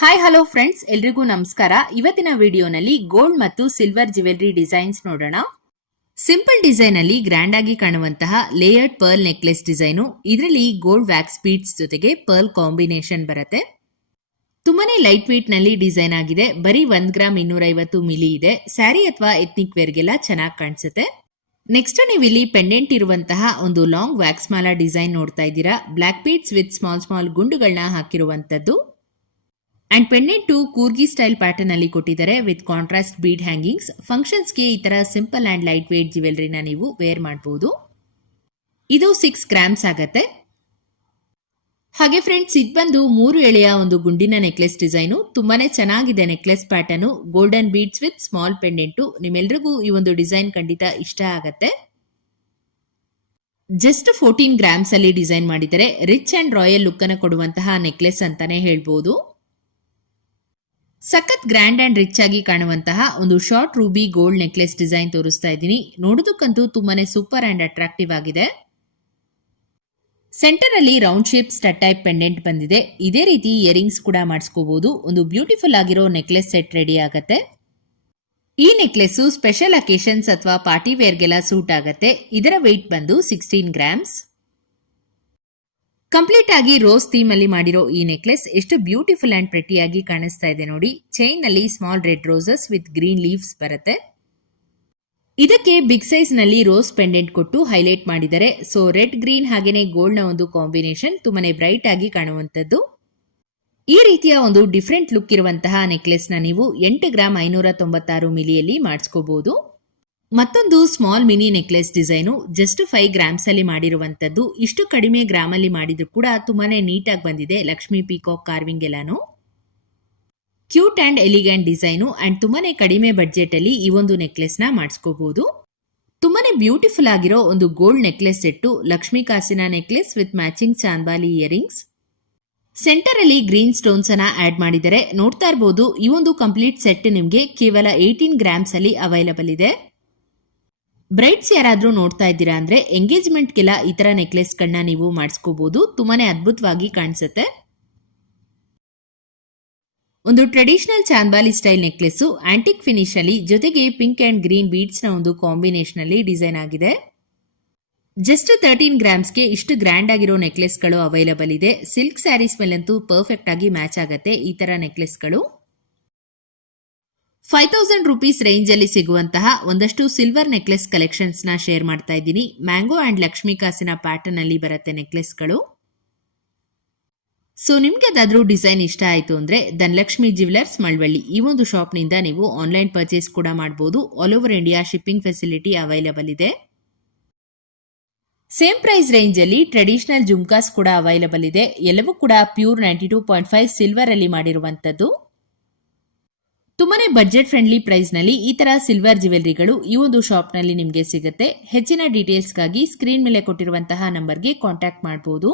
Hi hello friends, ಎಲ್ರಿಗೂ ನಮಸ್ಕಾರ. ಇವತ್ತಿನ ವಿಡಿಯೋನಲ್ಲಿ ಗೋಲ್ಡ್ ಮತ್ತು ಸಿಲ್ವರ್ ಜ್ಯುವೆಲರಿ ಡಿಸೈನ್ಸ್ ನೋಡೋಣ. ಸಿಂಪಲ್ ಡಿಸೈನ್ ಅಲ್ಲಿ ಗ್ರ್ಯಾಂಡ್ ಆಗಿ ಕಾಣುವಂತಹ ಲೇಯರ್ಡ್ ಪರ್ಲ್ ನೆಕ್ಲೆಸ್ ಡಿಸೈನು. ಇದರಲ್ಲಿ ಗೋಲ್ಡ್ ವ್ಯಾಕ್ಸ್ ಬೀಡ್ಸ್ ಜೊತೆಗೆ ಪರ್ಲ್ ಕಾಂಬಿನೇಷನ್ ಬರುತ್ತೆ. ತುಂಬಾನೇ ಲೈಟ್ ವೇಟ್ ನಲ್ಲಿ ಡಿಸೈನ್ ಆಗಿದೆ. ಬರೀ 1 ಗ್ರಾಮ್ 250 ಮಿಲಿ ಇದೆ. ಸ್ಯಾರಿ ಅಥವಾ ಎಥ್ನಿಕ್ ವೇರ್ಗೆಲ್ಲ ಚೆನ್ನಾಗಿ ಕಾಣಿಸುತ್ತೆ. ನೆಕ್ಸ್ಟ್ ನೀವು ಇಲ್ಲಿ ಪೆಂಡೆಂಟ್ ಇರುವಂತಹ ಒಂದು ಲಾಂಗ್ ವ್ಯಾಕ್ಸ್ ಮಾಲಾ ಡಿಸೈನ್ ನೋಡ್ತಾ ಇದ್ದೀರಾ. ಬ್ಲಾಕ್ ಬೀಡ್ಸ್ ವಿತ್ ಸ್ಮಾಲ್ ಗುಂಡುಗಳನ್ನ ಹಾಕಿರುವಂತದ್ದು. And pendant Coorgi style pattern ಅಲ್ಲಿ ಕೊಟ್ಟಿದ್ದಾರೆ ವಿತ್ ಕಾಂಟ್ರಾಸ್ಟ್ ಬೀಡ್ ಹ್ಯಾಂಗಿಂಗ್ಸ್. ಫಂಕ್ಷನ್ಸ್ಗೆ ಈ ತರ ಸಿಂಪಲ್ ಅಂಡ್ ಲೈಟ್ ವೇಟ್ ಜ್ಯುವೆಲರಿನ ನೀವು ವೇರ್ ಮಾಡಬಹುದು. ಇದು 6 ಗ್ರಾಮ್ಸ್ ಆಗತ್ತೆ. ಹಾಗೆ ಫ್ರೆಂಡ್ಸ್, ಇದು ಬಂದು 3 ಎಳೆಯ ಒಂದು ಗುಂಡಿನ ನೆಕ್ಲೆಸ್ ಡಿಸೈನು. ತುಂಬಾನೇ ಚೆನ್ನಾಗಿದೆ necklace pattern. Golden beads with small pendant. ನಿಮ್ಮೆಲ್ರಿಗೂ ಈ ಒಂದು ಡಿಸೈನ್ ಖಂಡಿತ ಇಷ್ಟ ಆಗತ್ತೆ. ಜಸ್ಟ್ 14 ಗ್ರಾಮ್ಸ್ ಅಲ್ಲಿ ಡಿಸೈನ್ ಮಾಡಿದರೆ ರಿಚ್ ಅಂಡ್ ರಾಯಲ್ ಲುಕ್ ಅನ್ನು ಕೊಡುವಂತಹ ನೆಕ್ಲೆಸ್ ಅಂತಾನೆ ಹೇಳ್ಬೋದು. ಸಖತ್ ಗ್ರ್ಯಾಂಡ್ ಅಂಡ್ ರಿಚ್ ಆಗಿ ಕಾಣುವಂತಹ ಒಂದು short Ruby gold necklace design ತೋರಿಸ್ತಾ ಇದ್ದೀನಿ. ನೋಡೋದಕ್ಕಂತೂ ತುಂಬಾನೇ ಸೂಪರ್ ಅಂಡ್ ಅಟ್ರಾಕ್ಟಿವ್ ಆಗಿದೆ. ಸೆಂಟರ್ ಅಲ್ಲಿ round shape stud type pendant ಬಂದಿದೆ. ಇದೇ ರೀತಿ ಇಯರಿಂಗ್ಸ್ ಕೂಡ ಮಾಡಿಸ್ಕೋಬಹುದು. ಒಂದು ಬ್ಯೂಟಿಫುಲ್ ಆಗಿರೋ ನೆಕ್ಲೆಸ್ ಸೆಟ್ ರೆಡಿ ಆಗತ್ತೆ. ಈ ನೆಕ್ಲೆಸ್ ಸ್ಪೆಷಲ್ ಅಕೇಶನ್ಸ್ ಅಥವಾ ಪಾರ್ಟಿ ವೇರ್ಗೆಲ್ಲ ಸೂಟ್ ಆಗತ್ತೆ. ಇದರ ವೆಯ್ಟ್ ಬಂದು 16 ಗ್ರಾಮ್ಸ್. ಕಂಪ್ಲೀಟ್ ಆಗಿ ರೋಸ್ ಥೀಮ್ ಅಲ್ಲಿ ಮಾಡಿರೋ ಈ ನೆಕ್ಲೆಸ್ ಎಷ್ಟು ಬ್ಯೂಟಿಫುಲ್ ಅಂಡ್ ಪ್ರೆಟಿಯಾಗಿ ಕಾಣಿಸ್ತಾ ಇದೆ ನೋಡಿ. ಚೈನ್ ನಲ್ಲಿ small red roses with green leaves ಬರುತ್ತೆ. ಇದಕ್ಕೆ ಬಿಗ್ ಸೈಜ್ ನಲ್ಲಿ ರೋಸ್ ಪೆಂಡೆಂಟ್ ಕೊಟ್ಟು ಹೈಲೈಟ್ ಮಾಡಿದ್ದಾರೆ. ಸೊ ರೆಡ್ ಗ್ರೀನ್ ಹಾಗೇನೆ ಗೋಲ್ಡ್ ನ ಒಂದು ಕಾಂಬಿನೇಷನ್ ತುಂಬಾನೇ ಬ್ರೈಟ್ ಆಗಿ ಕಾಣುವಂತದ್ದು. ಈ ರೀತಿಯ ಒಂದು ಡಿಫರೆಂಟ್ ಲುಕ್ ಇರುವಂತಹ ನೆಕ್ಲೆಸ್ ನ ನೀವು 8 ಗ್ರಾಮ್ 596 ಮಿಲಿಯಲ್ಲಿ ಮಾಡಿಸ್ಕೋಬಹುದು. ಮತ್ತೊಂದು small mini necklace design just 5 grams ಅಲ್ಲಿ ಮಾಡಿರುವಂತದ್ದು. ಇಷ್ಟು ಕಡಿಮೆ ಗ್ರಾಮ್ ಅಲ್ಲಿ ಮಾಡಿದ್ರು ಕೂಡ ತುಂಬಾನೇ ನೀಟಾಗಿ ಬಂದಿದೆ. ಲಕ್ಷ್ಮಿ ಪೀಕಾಕ್ ಕಾರ್ವಿಂಗ್ ಎಲ್ಲಾನು cute and elegant design and ತುಂಬಾನೇ ಕಡಿಮೆ ಬಡ್ಜೆಟ್ ಅಲ್ಲಿ ಈ ಒಂದು ನೆಕ್ಲೆಸ್ ನ ಮಾಡಿಸ್ಕೋಬಹುದು. ತುಂಬಾನೇ ಬ್ಯೂಟಿಫುಲ್ ಆಗಿರೋ ಒಂದು ಗೋಲ್ಡ್ ನೆಕ್ಲೆಸ್ ಸೆಟ್ಟು. ಲಕ್ಷ್ಮಿ ಕಾಸಿನ necklace with matching chandbali earrings. Centre ಅಲ್ಲಿ ಗ್ರೀನ್ ಸ್ಟೋನ್ಸ್ ಅನ್ನ ಆಡ್ ಮಾಡಿದರೆ ನೋಡ್ತಾ ಇರಬಹುದು. ಈ ಒಂದು ಕಂಪ್ಲೀಟ್ ಸೆಟ್ ನಿಮ್ಗೆ ಕೇವಲ 18 ಗ್ರಾಮ್ಸ್ ಅಲ್ಲಿ ಅವೈಲಬಲ್ ಇದೆ. ಬ್ರೈಡ್ಸ್ ಯಾರಾದ್ರೂ ನೋಡ್ತಾ ಇದ್ದೀರಾ ಅಂದ್ರೆ ಎಂಗೇಜ್ಮೆಂಟ್ಗೆಲ್ಲ ಈ ತರ ನೆಕ್ಲೆಸ್ ಗಳನ್ನ ನೀವು ಮಾಡಿಸ್ಕೋಬಹುದು. ತುಂಬಾನೇ ಅದ್ಭುತವಾಗಿ ಕಾಣಿಸುತ್ತೆ. ಒಂದು traditional chandbali style necklace antique finish ಅಲ್ಲಿ ಜೊತೆಗೆ ಪಿಂಕ್ ಅಂಡ್ ಗ್ರೀನ್ ಬೀಡ್ಸ್ ನ ಒಂದು ಕಾಂಬಿನೇಷನ್ ಅಲ್ಲಿ ಡಿಸೈನ್ ಆಗಿದೆ. ಜಸ್ಟ್ 13 ಗ್ರಾಮ್ಸ್ಗೆ ಇಷ್ಟು ಗ್ರ್ಯಾಂಡ್ ಆಗಿರೋ ನೆಕ್ಲೆಸ್ ಗಳು ಅವೈಲಬಲ್ ಇದೆ. ಸಿಲ್ಕ್ ಸ್ಯಾರೀಸ್ ಮೇಲಂತೂ ಪರ್ಫೆಕ್ಟ್ ಆಗಿ ಮ್ಯಾಚ್ ಆಗತ್ತೆ ಈ ತರ ನೆಕ್ಲೆಸ್ ಗಳು. 5000 ರೂಪೀಸ್ ರೇಂಜ್ ಅಲ್ಲಿ ಸಿಗುವಂತಹ ಒಂದಷ್ಟು ಸಿಲ್ವರ್ ನೆಕ್ಲೆಸ್ ಕಲೆಕ್ಷನ್ಸ್ ನ ಶೇರ್ ಮಾಡ್ತಾ ಇದ್ದೀನಿ. ಮ್ಯಾಂಗೋ ಅಂಡ್ ಲಕ್ಷ್ಮಿ ಕಾಸಿನ ಪ್ಯಾಟರ್ನ್ ಅಲ್ಲಿ ಬರುತ್ತೆ ನೆಕ್ಲೆಸ್ ಗಳು. ಸೊ ನಿಮ್ಗೆ ಅದಾದ್ರೂ ಡಿಸೈನ್ ಇಷ್ಟ ಆಯ್ತು ಅಂದ್ರೆ ಧನಲಕ್ಷ್ಮಿ ಜ್ಯುವೆಲರ್ಸ್ ಮಳವಳ್ಳಿ ಈ ಒಂದು ಶಾಪ್ ನಿಂದ ನೀವು ಆನ್ಲೈನ್ ಪರ್ಚೇಸ್ ಕೂಡ ಮಾಡಬಹುದು. All over India shipping facility available ಇದೆ. ಸೇಮ್ ಪ್ರೈಸ್ ರೇಂಜ್ ಅಲ್ಲಿ ಟ್ರೆಡಿಷನಲ್ ಜುಮ್ಕಾಸ್ ಕೂಡ ಅವೈಲಬಲ್ ಇದೆ. ಎಲ್ಲವೂ ಕೂಡ ಪ್ಯೂರ್ 92.5 ಸಿಲ್ವರ್ ಅಲ್ಲಿ ಮಾಡಿರುವಂತದ್ದು. ತುಂಬಾನೇ ಬಜೆಟ್ ಫ್ರೆಂಡ್ಲಿ ಪ್ರೈಸ್ ನಲ್ಲಿ ಈ ತರ ಸಿಲ್ವರ್ ಜ್ಯುವೆಲರಿಗಳು ಈ ಒಂದು ಶಾಪ್ ನಲ್ಲಿ ನಿಮಗೆ ಸಿಗುತ್ತೆ. ಹೆಚ್ಚಿನ ಡೀಟೇಲ್ಸ್ಗಾಗಿ ಸ್ಕ್ರೀನ್ ಮೇಲೆ ಕೊಟ್ಟಿರುವಂತಹ ನಂಬರ್ಗೆ ಕಾಂಟ್ಯಾಕ್ಟ್ ಮಾಡಬಹುದು.